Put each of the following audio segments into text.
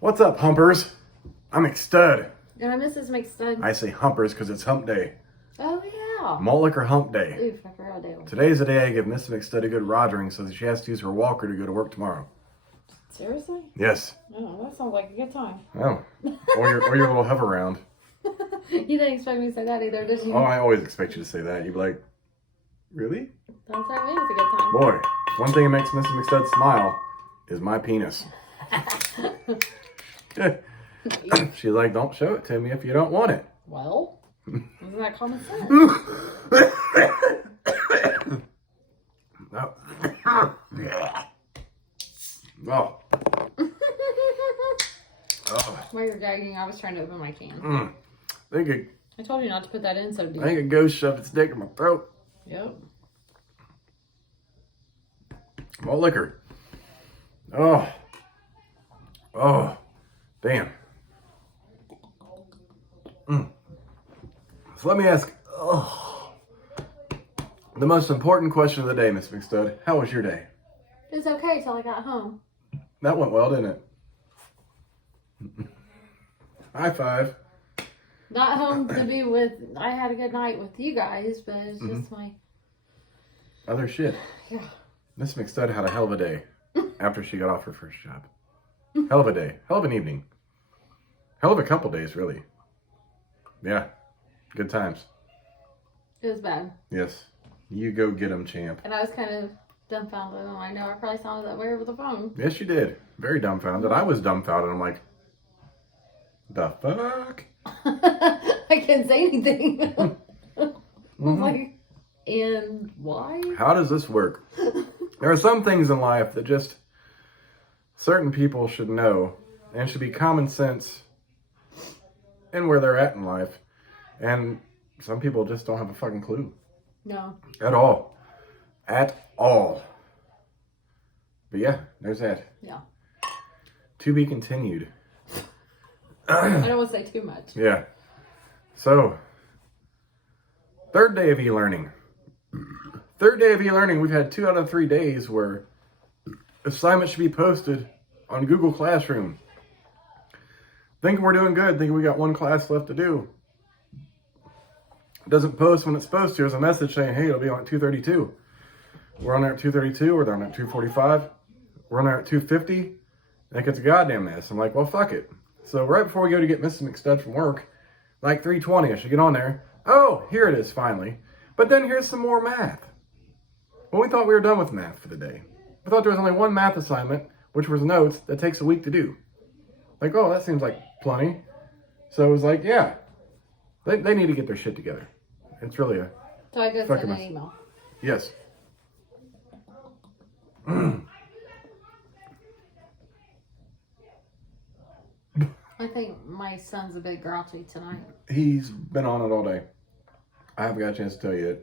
What's up, humpers? I'm McStud. And I'm Mrs. McStud. I say humpers because it's hump day. Oh, yeah. Malt liquor hump day. Oof, I forgot that one. Today's the day I give Mrs. McStud a good rogering so that she has to use her walker to go to work tomorrow. Seriously? Yes. Oh, that sounds like a good time. Oh. Or your little hover round. You didn't expect me to say that either, did you? Oh, I always expect you to say that. You'd be like, really? That's right, maybe it's a good time. Boy, one thing that makes Mrs. McStud smile is my penis. She's like, don't show it to me if you don't want it. Well, isn't that common sense? No. Oh. Oh. While you're gagging, I was trying to open my can. I told you not to put that in so deep. I think a ghost shoved its dick in my throat. Yep. Malt liquor. Oh. Oh. Damn. So let me ask, the most important question of the day, Miss McStud. How was your day? It was okay till I got home. That went well, didn't it? High five. Not home to be with, I had a good night with you guys, but it's just my... Other shit. Yeah. Miss McStud had a hell of a day after she got off her first job. Hell of a day. Hell of an evening. Hell of a couple days, really. Yeah. Good times. It was bad. Yes. You go get 'em, champ. And I was kind of dumbfounded, and I know I probably sounded that way over the phone. Yes, you did. Very dumbfounded. I was dumbfounded. I'm like, the fuck? I can't say anything. I was like, and why? How does this work? There are some things in life that just certain people should know and should be common sense in where they're at in life. And some people just don't have a fucking clue. No. At all. At all. But yeah, there's that. Yeah. To be continued. I don't want to say too much. Yeah. So, third day of e-learning. Third day of e-learning, we've had 2 out of 3 days where assignments should be posted on Google Classroom. Thinking we're doing good, thinking we got 1 class left to do. It doesn't post when it's supposed to. There's a message saying, hey, it'll be on at 2:32. We're on there at 2:32, or they're on at 2:45. We're on there at 2:50. Like, it's a goddamn mess. I'm like, well, fuck it. So right before we go to get Mrs. McStud from work, like 3:20, I should get on there. Oh, here it is, finally. But then here's some more math. Well, we thought we were done with math for the day. We thought there was only 1 math assignment, which was notes, that takes a week to do. Like, oh, that seems like plenty. So it was like, yeah, they need to get their shit together. It's really a... So I just sent an email. Yes. I think my son's a bit grouchy tonight. He's been on it all day. I haven't got a chance to tell you yet.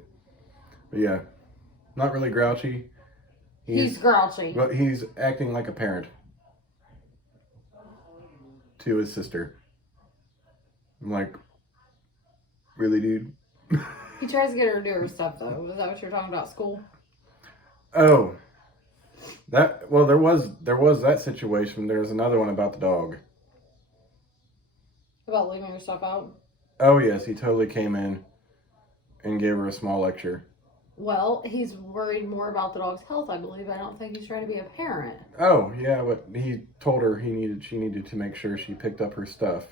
But yeah, not really grouchy. He's grouchy. But he's acting like a parent to his sister. I'm like, really, dude? He tries to get her to do her stuff, though. Is that what you're talking about, school? Oh. Well, there was that situation. There's another one about the dog. About leaving your stuff out? Oh, yes. He totally came in and gave her a small lecture. Well, he's worried more about the dog's health, I believe. I don't think he's trying to be a parent. Oh, yeah, but he told her she needed to make sure she picked up her stuff.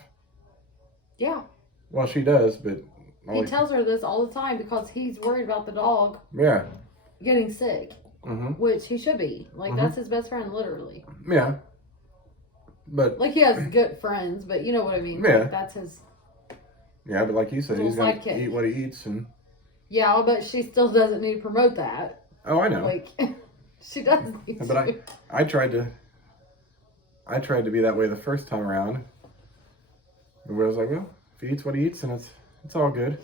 Yeah. Well, she does, but... He tells her this all the time because he's worried about the dog getting sick, which he should be. Like, that's his best friend, literally. Yeah. But... Like, he has good friends, but you know what I mean. Yeah. Like, that's his... Yeah, but like you said, he's going to eat what he eats and... Yeah, but she still doesn't need to promote that. Oh, I know. Like, she does need to. But I tried to be that way the first time around. Where I was like, well, if he eats what he eats, then it's all good.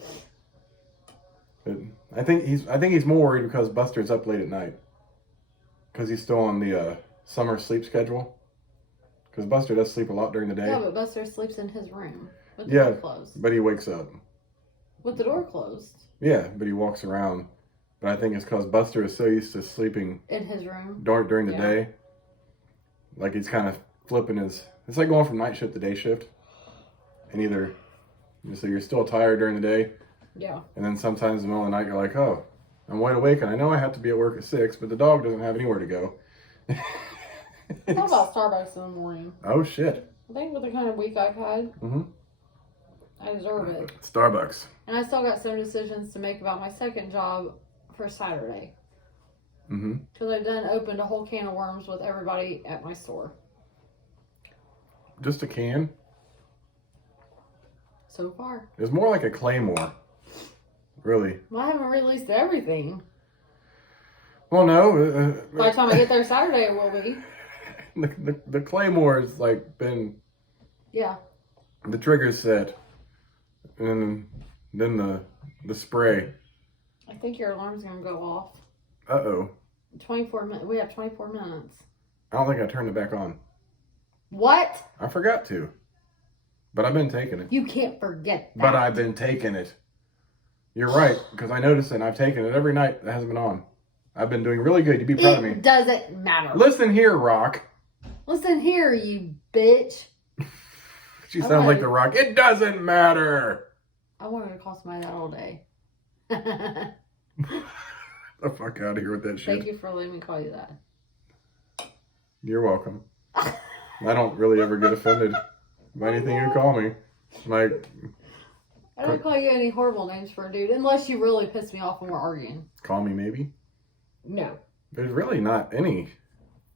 But I think he's more worried because Buster's up late at night. Because he's still on the summer sleep schedule. Because Buster does sleep a lot during the day. Yeah, but Buster sleeps in his room with the door closed. But he wakes up. With the door closed? Yeah, but he walks around. But I think it's because Buster is so used to sleeping in his room during the day. Like he's kind of flipping it's like going from night shift to day shift. And either, so you're still tired during the day. Yeah. And then sometimes in the middle of the night, you're like, oh, I'm wide awake and I know I have to be at work at 6, but the dog doesn't have anywhere to go. How about Starbucks in the morning? Oh, shit. I think with the kind of week I've had, I deserve it. Starbucks. And I still got some decisions to make about my second job for Saturday. Because I've opened a whole can of worms with everybody at my store. Just a can? So far. It's more like a claymore. Really. Well, I haven't released everything. Well, no. By the time I get there Saturday, it will be. The claymore has like been. Yeah. The trigger's set, and then the spray. I think your alarm's gonna go off. 24 minutes. We have 24 minutes. I don't think I turned it back on. What? I forgot to. But I've been taking it. You can't forget that. But I've been taking it. You're right, because I noticed it and I've taken it every night that hasn't been on. I've been doing really good. You'd be proud of me. It doesn't matter. Listen here, Rock. Listen here, you bitch. She sounds like the Rock. It doesn't matter. I wanted to call somebody that all day. The fuck out of here with that shit. Thank you for letting me call you that. You're welcome. I don't really ever get offended by anything you call me. Like, I don't call you any horrible names for a dude, unless you really piss me off when we're arguing. Call me maybe? No. There's really not any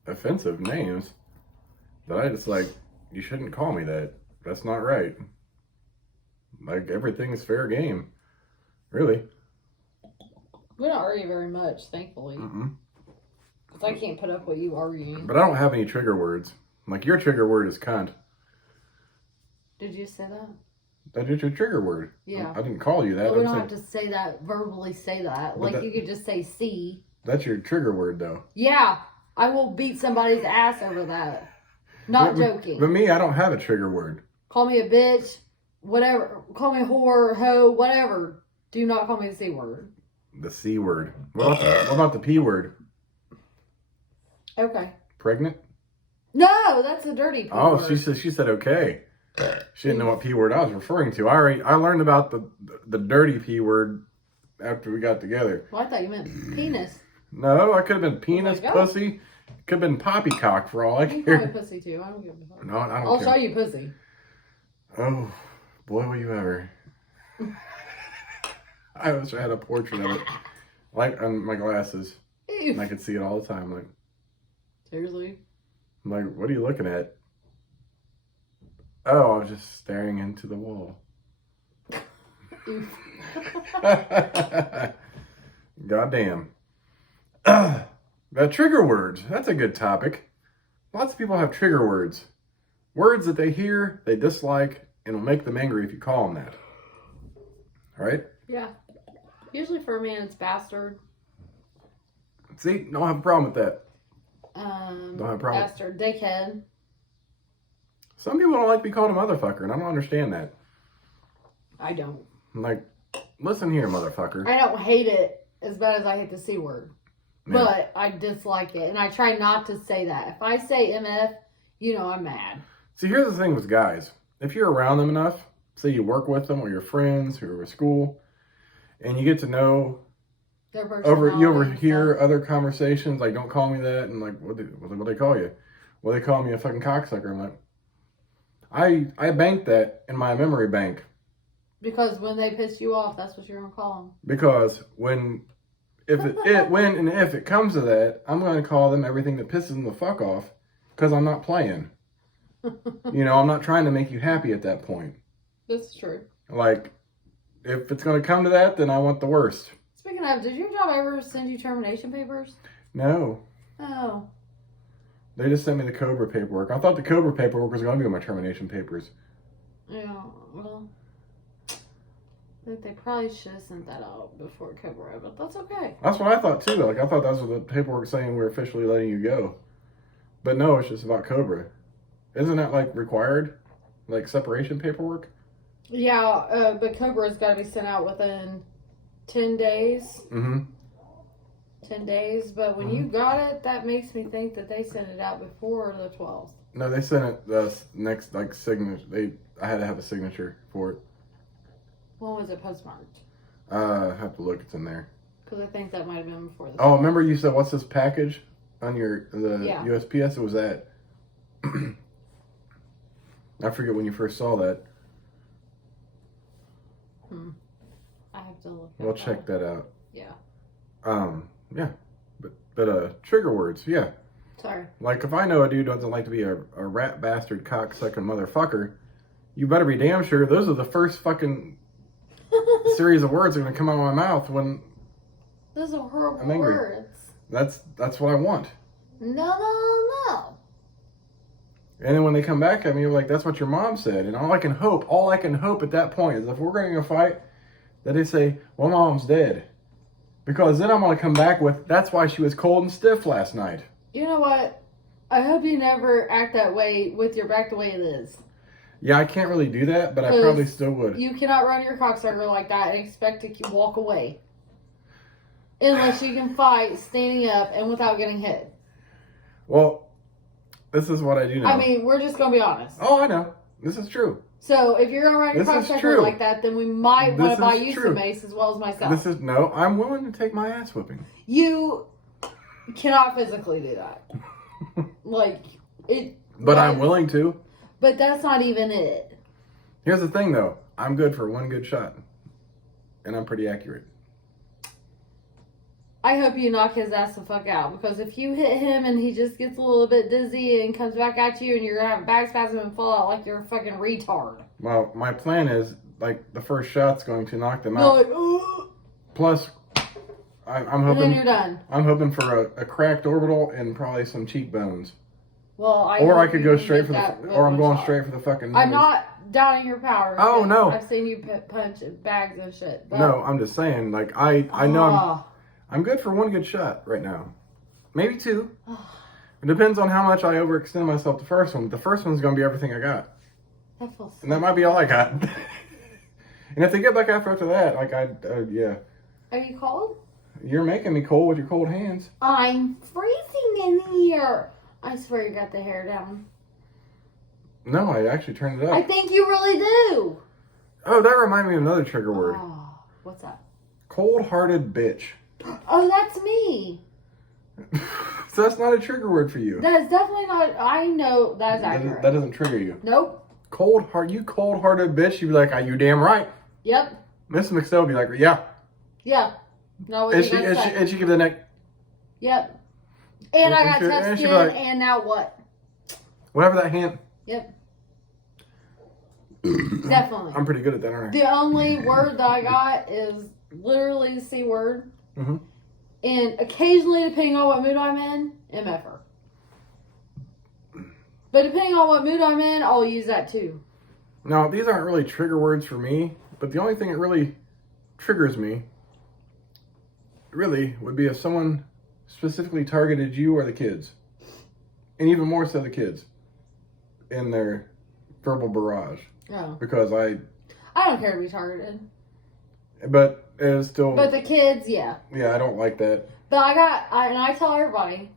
offensive names that I just like, you shouldn't call me that. That's not right. Like, everything's fair game. Really. We don't argue very much, thankfully. Because I can't put up with you arguing. But I don't have any trigger words. Like, your trigger word is cunt. Did you say that? That is your trigger word. Yeah. I didn't call you that. But we don't have to say that, verbally say that. Like, you could just say C. That's your trigger word, though. Yeah. I will beat somebody's ass over that. Not joking. But me, I don't have a trigger word. Call me a bitch, whatever. Call me a whore, hoe, whatever. Do not call me the C word. The C word. What about the P word? Okay. Pregnant? No, that's a dirty P word. Oh, she said okay. She didn't know what P word I was referring to. I learned about the dirty P word after we got together. Well, I thought you meant penis. No, I could have been penis, Oh pussy. Could have been poppycock for all I care. You can call me pussy too. I don't give a fuck. No, I don't I'll care. show you pussy. Oh, boy, will you ever. I wish I had a portrait of it. Like on my glasses. Ew. And I could see it all the time. Like, Seriously? I'm like, what are you looking at? Oh, I was just staring into the wall. Goddamn. Trigger words. That's a good topic. Lots of people have trigger words. Words that they hear, they dislike, and will make them angry if you call them that. Right? Yeah. Usually for a man, it's bastard. See, don't have a problem with that. Don't have a problem. Bastard, dickhead. Some people don't like to be called a motherfucker, and I don't understand that. I don't. I'm like, listen here, motherfucker. I don't hate it as bad as I hate the C word. Yeah. But I dislike it, and I try not to say that. If I say MF, you know I'm mad. See, here's the thing with guys. If you're around them enough, say you work with them or you're friends or at school, and you get to know, you overhear other conversations, like, don't call me that, and like, what they call you? Well, they call me a fucking cocksucker. I'm like, I banked that in my memory bank. Because when they piss you off, that's what you're going to call them. Because when it comes to that, I'm going to call them everything that pisses them the fuck off, because I'm not playing. I'm not trying to make you happy at that point. That's true. Like, if it's going to come to that, then I want the worst. Speaking of, did your job ever send you termination papers? No. Oh. They just sent me the Cobra paperwork. I thought the Cobra paperwork was going to be my termination papers. Yeah, well, they probably should have sent that out before Cobra, but that's okay. That's what I thought too. Like, I thought that was what the paperwork saying we're officially letting you go. But no, it's just about Cobra. Isn't that like required? Like separation paperwork? Yeah, but Cobra's got to be sent out within 10 days. Mm-hmm. 10 days, but when you got it, that makes me think that they sent it out before the 12th. No, they sent it the next like signature. I had to have a signature for it. When was it postmarked? I have to look. It's in there. Because I think that might have been before this. Oh, remember you said, what's this package on the USPS? It was that. I forget when you first saw that. I have to look. We'll check that out. Yeah. Yeah. But trigger words, yeah. Sorry. Like, if I know a dude doesn't like to be a rat bastard cocksucking motherfucker, you better be damn sure those are the first fucking series of words that are going to come out of my mouth when those are horrible I'm angry. words. That's what I want. No. And then when they come back at me, like, that's what your mom said. And all I can hope at that point is if we're going to fight, that they say, well, mom's dead. Because then I'm going to come back with, that's why she was cold and stiff last night. You know what? I hope you never act that way with your back the way it is. Yeah, I can't really do that, but I probably still would. You cannot run your cocksucker like that and expect to walk away. Unless you can fight standing up and without getting hit. Well, this is what I do know. I mean, we're just going to be honest. Oh, I know. This is true. So, if you're going to run your cocksucker like that, then we might want to buy you some mace as well as myself. I'm willing to take my ass whipping. You cannot physically do that. But I'm willing to. But that's not even it. Here's the thing, though. I'm good for one good shot. And I'm pretty accurate. I hope you knock his ass the fuck out. Because if you hit him and he just gets a little bit dizzy and comes back at you and you're going to have a back spasm and fall out like you're a fucking retard. Well, my plan is, like, the first shot's going to knock them out. Plus, I'm hoping... And then you're done. I'm hoping for a cracked orbital and probably some cheekbones. Well, I could go straight for I'm going straight for the fucking nose. I'm not doubting your powers. Oh, no. I've seen you punch bags and shit. But... No, I'm just saying, like, I know I'm good for one good shot right now. Maybe two. It depends on how much I overextend myself the first one. The first one's going to be everything I got. That feels and that might be all I got. And if they get back after that, like, yeah. Are you cold? You're making me cold with your cold hands. I'm freezing in here. I swear you got the hair down. No, I actually turned it up. I think you really do. Oh, that reminded me of another trigger word. Oh, what's that? Cold-hearted bitch. Oh, that's me. So that's not a trigger word for you. That's definitely not. I know that's accurate. That doesn't trigger you. Nope. You cold-hearted bitch. You'd be like, "Are you damn right?" Yep. Miss McStell would be like, "Yeah." Yeah. No. And she give the neck. Yep. And I got touched in, and now what? Whatever that hand. Yep. Definitely. I'm pretty good at that, aren't I? The only word that I got is literally the C word. Mm-hmm. And occasionally, depending on what mood I'm in, MFR. But depending on what mood I'm in, I'll use that too. No, these aren't really trigger words for me. But the only thing that really triggers me, really, would be if someone specifically targeted you or the kids. And even more so the kids. In their verbal barrage. Oh. Because I don't care to be targeted. But it was still... But the kids, yeah. Yeah, I don't like that. But I tell everybody,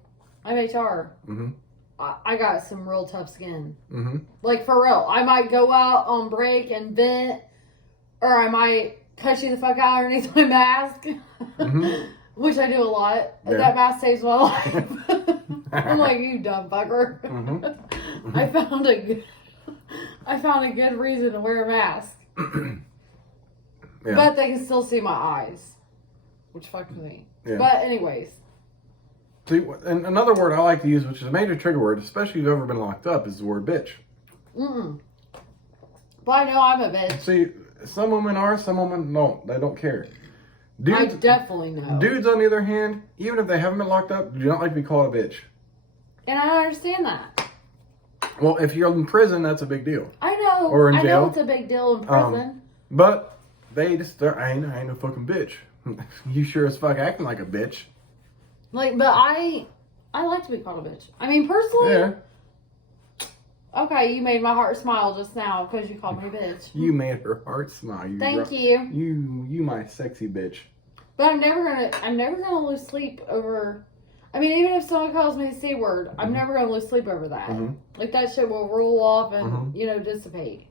I'm HR. Mm-hmm. I got some real tough skin. Mm-hmm. Like, for real. I might go out on break and vent, or I might touch you the fuck out underneath my mask. Mm-hmm. Which I do a lot. Yeah. That mask saves my life. I'm like, you dumb fucker. Mm-hmm. I found a good reason to wear a mask. Yeah. But they can still see my eyes. Which fucks me. Yeah. But anyways. See, and another word I like to use, which is a major trigger word, especially if you've ever been locked up, is the word bitch. Mm-mm. But I know I'm a bitch. See, some women are, some women don't. They don't care. Dudes, I definitely know. Dudes, on the other hand, even if they haven't been locked up, do not like to be called a bitch. And I understand that. Well, if you're in prison, that's a big deal. I know. Or in jail. I know it's a big deal in prison. But they just, I ain't no fucking bitch. You sure as fuck acting like a bitch. Like, but I like to be called a bitch. I mean, personally. Yeah. Okay, you made my heart smile just now because you called me a bitch. You made her heart smile. Thank you. You my sexy bitch. But I'm never gonna lose sleep over. I mean, even if someone calls me the C word, I'm never going to lose sleep over that. Like, that shit will roll off and, dissipate.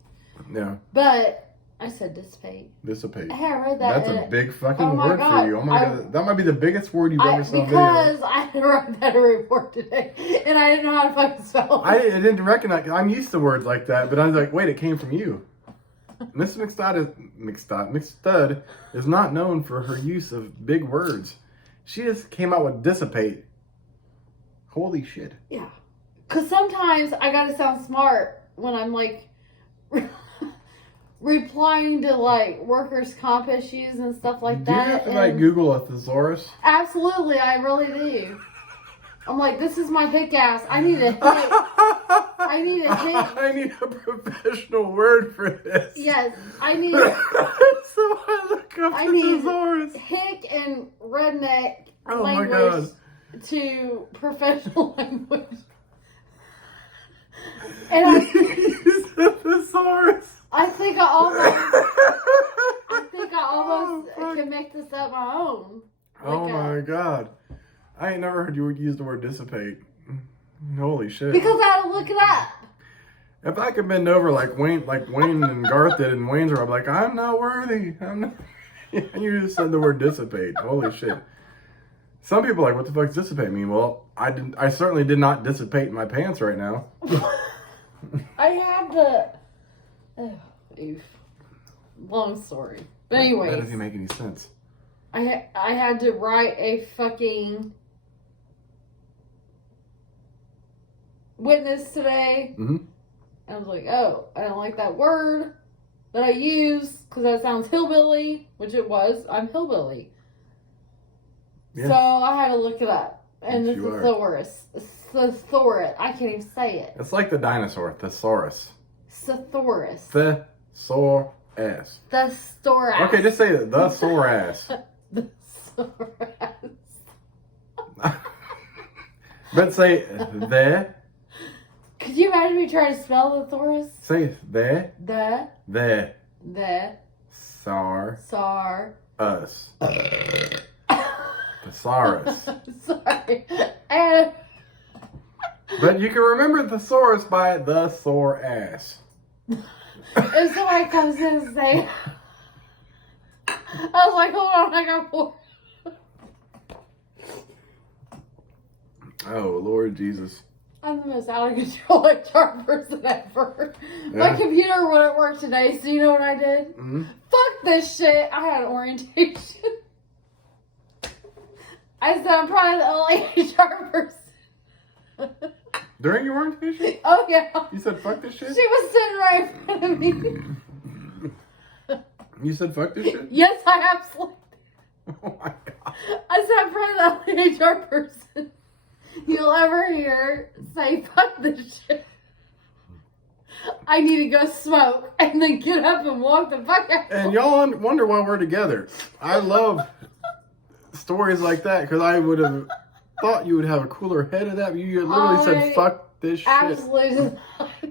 Yeah. But I said dissipate. Dissipate. Hey, I read that. That's a big fucking word for you. Oh my God. That might be the biggest word you've ever saw. Because I read that in a report today, and I didn't know how to fucking spell it. I didn't recognize. I'm used to words like that, but I was like, wait, it came from you. Miss McStud is not known for her use of big words. She just came out with dissipate. Holy shit. Yeah. Because sometimes I gotta sound smart when I'm like replying to like workers' comp issues and stuff like that. Do you have to like Google a thesaurus? Absolutely, I really do. I'm like, this is my hick ass. I need a hick. I need a hick. I need a professional word for this. Yes, I need. So I look up the thesaurus. Hick and redneck language my God. To professional language. And I use the thesaurus. I think I almost can make this up my own. Oh my God. I ain't never heard you use the word dissipate. Holy shit. Because I had to look it up. If I could bend over like Wayne and Garth did in Wayne's World, I'm like, I'm not worthy. I'm not. And you just said the word dissipate. Holy shit. Some people are like, what the fuck does dissipate mean? Well, I certainly did not dissipate my pants right now. I had to. Oof. Long story. But anyways. That doesn't make any sense. I had to write a fucking witness today. Mm-hmm. I was like, oh, I don't like that word that I use because that sounds hillbilly, which it was. I'm hillbilly. Yeah. So I had to look it up. And this is thesaurus. Thesaurus. I can't even say it. It's like the dinosaur, thesaurus. Thesaurus. Thesaurus. Thesaurus. Okay, just say it. Thesaurus. Thesaurus. But say the. Could you imagine me trying to spell thesaurus? Say the. The. The. The. Sar. Us. Thesaurus. Sorry. And. But you can remember thesaurus by the sore ass. If somebody comes in and say, I was like, hold on, I got more. Oh, Lord Jesus. I'm the most out of control HR person ever. Yeah. My computer wouldn't work today, so you know what I did? Mm-hmm. Fuck this shit. I had an orientation. I said, I'm probably the only HR person. During your orientation? Oh, yeah. You said, fuck this shit? She was sitting right in front of me. You said, fuck this shit? Yes, I absolutely. Oh, my God. I said, I'm probably the only HR person you'll ever hear say, fuck this shit. I need to go smoke and then get up and walk the fuck out. And y'all wonder why we're together. I love stories like that because I would have thought you would have a cooler head of that. But you literally said, fuck this shit. Absolutely.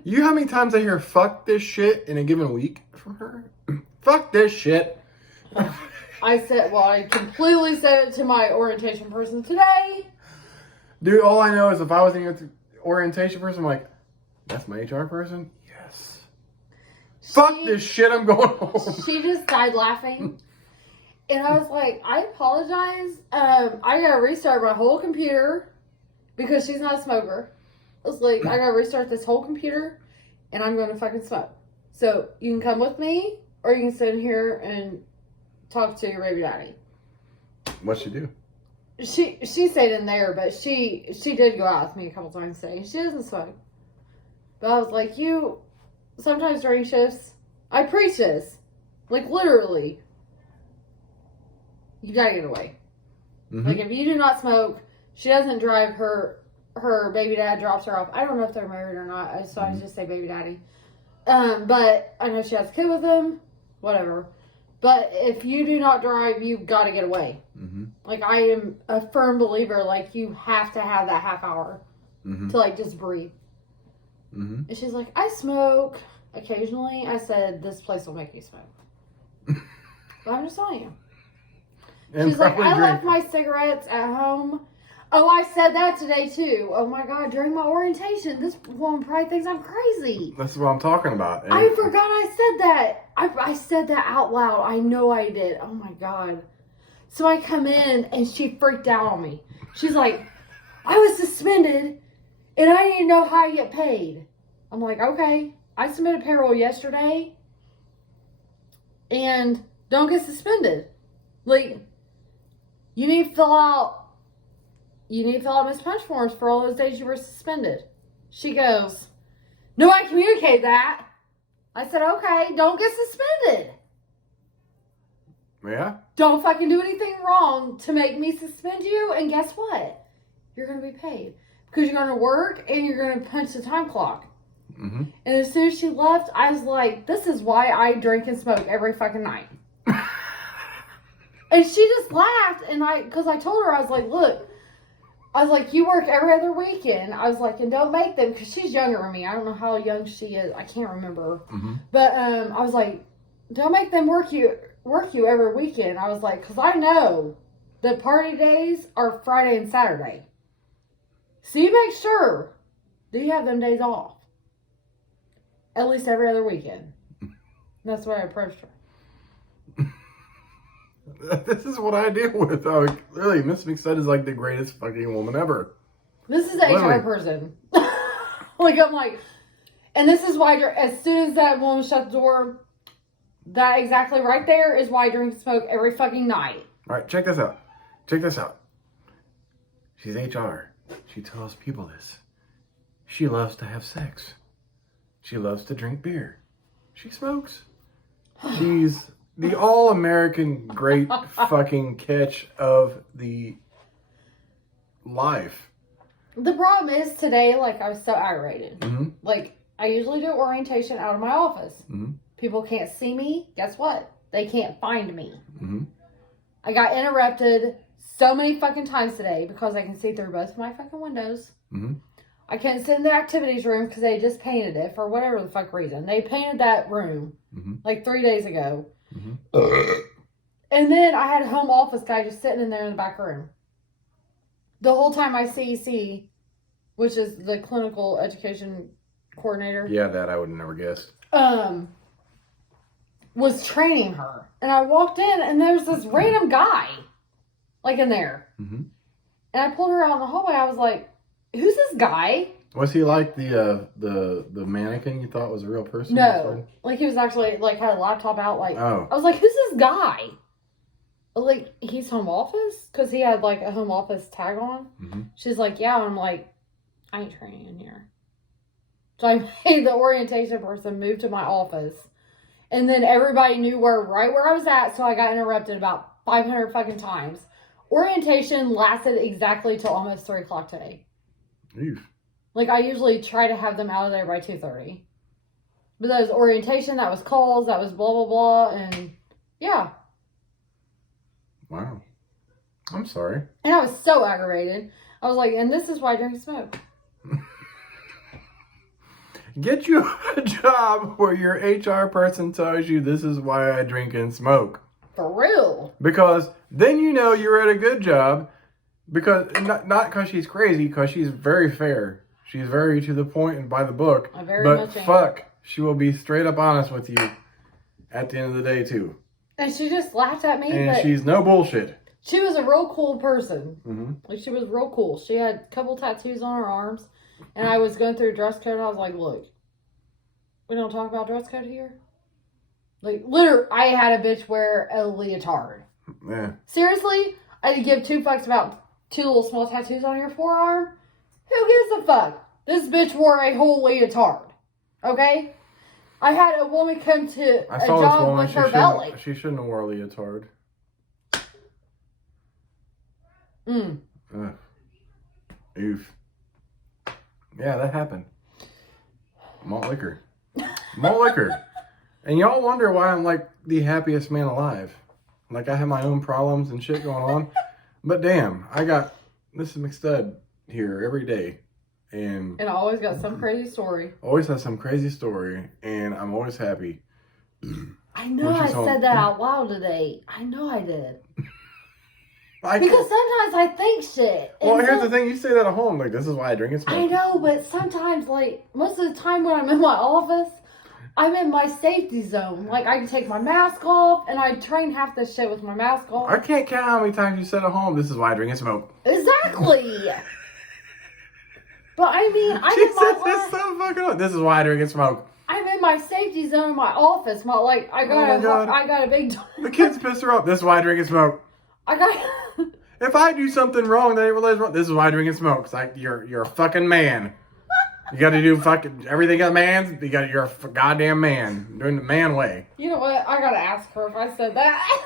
You know how many times I hear fuck this shit in a given week from her? Fuck this shit. I completely said it to my orientation person today. Dude, all I know is if I was in your orientation person, I'm like, that's my HR person? Yes. Fuck this shit, I'm going home. She just died laughing. And I was like, I apologize. I gotta restart my whole computer because she's not a smoker. I was like, I gotta restart this whole computer and I'm gonna fucking smoke. So you can come with me or you can sit in here and talk to your baby daddy. What'd she do? She stayed in there, but she did go out with me a couple times today. She doesn't smoke. But I was like, sometimes during shifts, I preach this. Like, literally. You gotta get away. Mm-hmm. Like, if you do not smoke, she doesn't drive, her baby dad drops her off. I don't know if they're married or not, so I just say baby daddy. But I know she has a kid with him. Whatever. But if you do not drive, you've got to get away. Mm-hmm. Like, I am a firm believer, like, you have to have that half hour to, like, just breathe. Mm-hmm. And she's like, I smoke occasionally. I said, this place will make you smoke. But I'm just telling you. And she's like, I left my cigarettes at home. Oh, I said that today too. Oh my God, during my orientation, this woman probably thinks I'm crazy. That's what I'm talking about. And I forgot I said that. I said that out loud. I know I did. Oh my God. So I come in and she freaked out on me. She's like, I was suspended and I didn't know how I get paid. I'm like, okay, I submitted payroll yesterday and don't get suspended. Like, you need to fill out Miss Punch forms for all those days you were suspended. She goes, no, I communicate that. I said, okay, don't get suspended. Yeah? Don't fucking do anything wrong to make me suspend you. And guess what? You're going to be paid. Because you're going to work and you're going to punch the time clock. Mm-hmm. And as soon as she left, I was like, this is why I drink and smoke every fucking night. And she just laughed. And because I told her, I was like, look, I was like, you work every other weekend. I was like, and don't make them, because she's younger than me. I don't know how young she is. I can't remember. Mm-hmm. But I was like, don't make them work you every weekend. I was like, because I know the party days are Friday and Saturday. So you make sure that you have them days off. At least every other weekend. That's the way I approached her. This is what I deal with. Oh, really, Miss McStud is like the greatest fucking woman ever. This is the HR person. Like, I'm like, and this is why, as soon as that woman shut the door, that exactly right there is why I drink and smoke every fucking night. All right, check this out. Check this out. She's HR. She tells people this. She loves to have sex. She loves to drink beer. She smokes. She's the all-American great fucking catch of the life. The problem is today, like, I was so aggravated. Mm-hmm. Like, I usually do orientation out of my office. Mm-hmm. People can't see me. Guess what? They can't find me. Mm-hmm. I got interrupted so many fucking times today because I can see through both of my fucking windows. Mm-hmm. I couldn't sit in the activities room because they just painted it for whatever the fuck reason. They painted that room like 3 days ago. Mm-hmm. And then I had a home office guy just sitting in there in the back room. The whole time my CEC, which is the clinical education coordinator. Yeah, that I would have never guessed. Was training her. And I walked in and there's this random guy, like, in there. Mm-hmm. And I pulled her out in the hallway. I was like, who's this guy? Was he like the mannequin you thought was a real person? No. Like, he was actually, like, had a laptop out, like, oh. I was like, who's this guy? Like, he's home office? Because he had, like, a home office tag on. Mm-hmm. She's like, yeah. And I'm like, I ain't training in here. So I made the orientation person move to my office. And then everybody knew right where I was at, so I got interrupted about 500 fucking times. Orientation lasted exactly till almost 3 o'clock today. Oof. Like, I usually try to have them out of there by 2:30. But that was orientation, that was calls, that was blah, blah, blah, and yeah. Wow. I'm sorry. And I was so aggravated. I was like, and this is why I drink and smoke. Get you a job where your HR person tells you this is why I drink and smoke. For real. Because then you know you're at a good job. Because not because she's crazy, because she's very fair. She's very to the point and by the book. But fuck, she will be straight up honest with you at the end of the day too. And she just laughed at me. And she's no bullshit. She was a real cool person. Mm-hmm. Like, she was real cool. She had a couple tattoos on her arms. And I was going through dress code and I was like, look, we don't talk about dress code here. Like, literally, I had a bitch wear a leotard. Yeah. Seriously? I didn't give 2 fucks about 2 little small tattoos on your forearm? Who gives a fuck? This bitch wore a whole leotard. Okay? I had a woman come to a job with her belly. She shouldn't have wore a leotard. Oof. Yeah, that happened. Malt liquor. Malt liquor. And y'all wonder why I'm like the happiest man alive. Like, I have my own problems and shit going on. But damn, I got Mrs. McStud here every day. And I always got some crazy story. Always has some crazy story. And I'm always happy. I know I said that out loud today. I know I did. Because sometimes I think shit. Well, here's the thing. You say that at home. Like, this is why I drink and smoke. I know, but sometimes, like, most of the time when I'm in my office, I'm in my safety zone. Like, I can take my mask off, and I train half this shit with my mask off. I can't count how many times you said at home, this is why I drink and smoke. Exactly. But, I mean, She said this so fucking up. This is why I drink and smoke. I'm in my safety zone in my office. I got a big... The kids piss her up. This is why I drink and smoke. If I do something wrong that I realize wrong, this is why I drink and smoke. It's like, you're a fucking man. You got to do fucking everything a man's. You're a goddamn man. Doing the man way. You know what? I gotta ask her if I said that.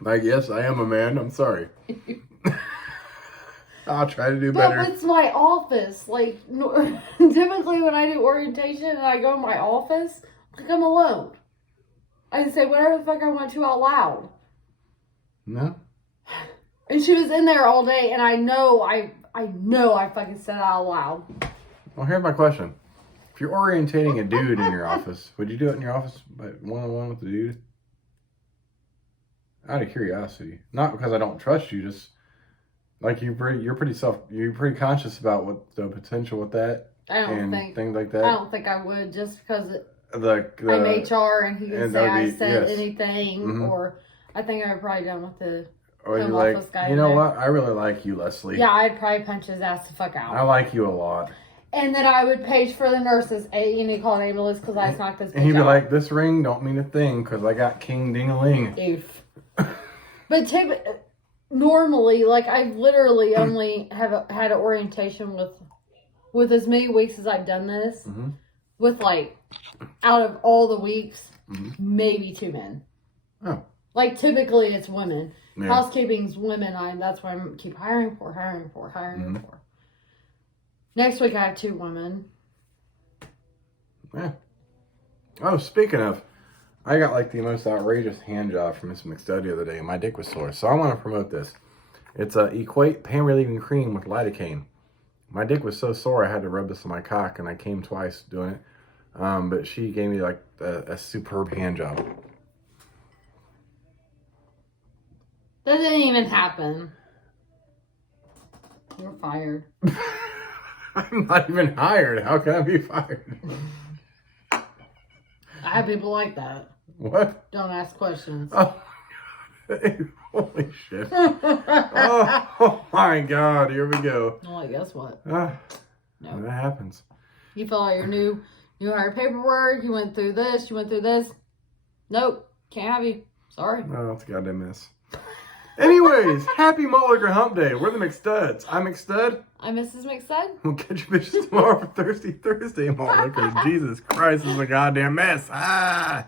Like, yes, I am a man. I'm sorry. I'll try to do better. But it's my office. Like, typically when I do orientation and I go in my office, like, I'm alone. I can say whatever the fuck I want to out loud. No. And she was in there all day, and I know I fucking said it out loud. Well, here's my question. If you're orientating a dude in your office, would you do it in your office one-on-one with the dude? Out of curiosity. Not because I don't trust you, just like you're pretty conscious about what the potential with that. Things like that. I don't think I would, just because I'm HR and he can and say I said yes. anything, or I think I've probably done with the or you're home like, office guy. you know what? I really like you, Leslie. Yeah, I'd probably punch his ass the fuck out. I like you a lot. And then I would page for the nurses. Hey, you need to call an ambulance because I knocked this bitch out. And he'd be like, this ring don't mean a thing because I got king ding-a-ling. Oof. But normally, like, I literally only have had an orientation with as many weeks as I've done this. Mm-hmm. with like, out of all the weeks, maybe 2 men. Oh. Like, typically it's women. Yeah. Housekeeping's women. That's why I keep hiring for. Next week I have 2 women. Yeah. Oh, speaking of, I got like the most outrageous hand job from Miss McStudy the other day, and my dick was sore. So I want to promote this. It's equate pain relieving cream with lidocaine. My dick was so sore I had to rub this on my cock, and I came twice doing it. But she gave me like a superb hand job. That didn't even happen. You're fired. I'm not even hired. How can I be fired? I have people like that. What? Don't ask questions. Oh, holy shit. Oh my God. Here we go. I'm like, guess what? No. No. That happens. You fill out your new hire paperwork. You went through this. Nope. Can't have you. Sorry. Oh, that's a goddamn mess. Anyways, happy Malt Liquor Hump Day. We're the McStuds. I'm McStud. I'm Mrs. McStud. We'll catch you bitches tomorrow for Thirsty Thursday, Malt Liquor. Jesus Christ, this is a goddamn mess. Ah!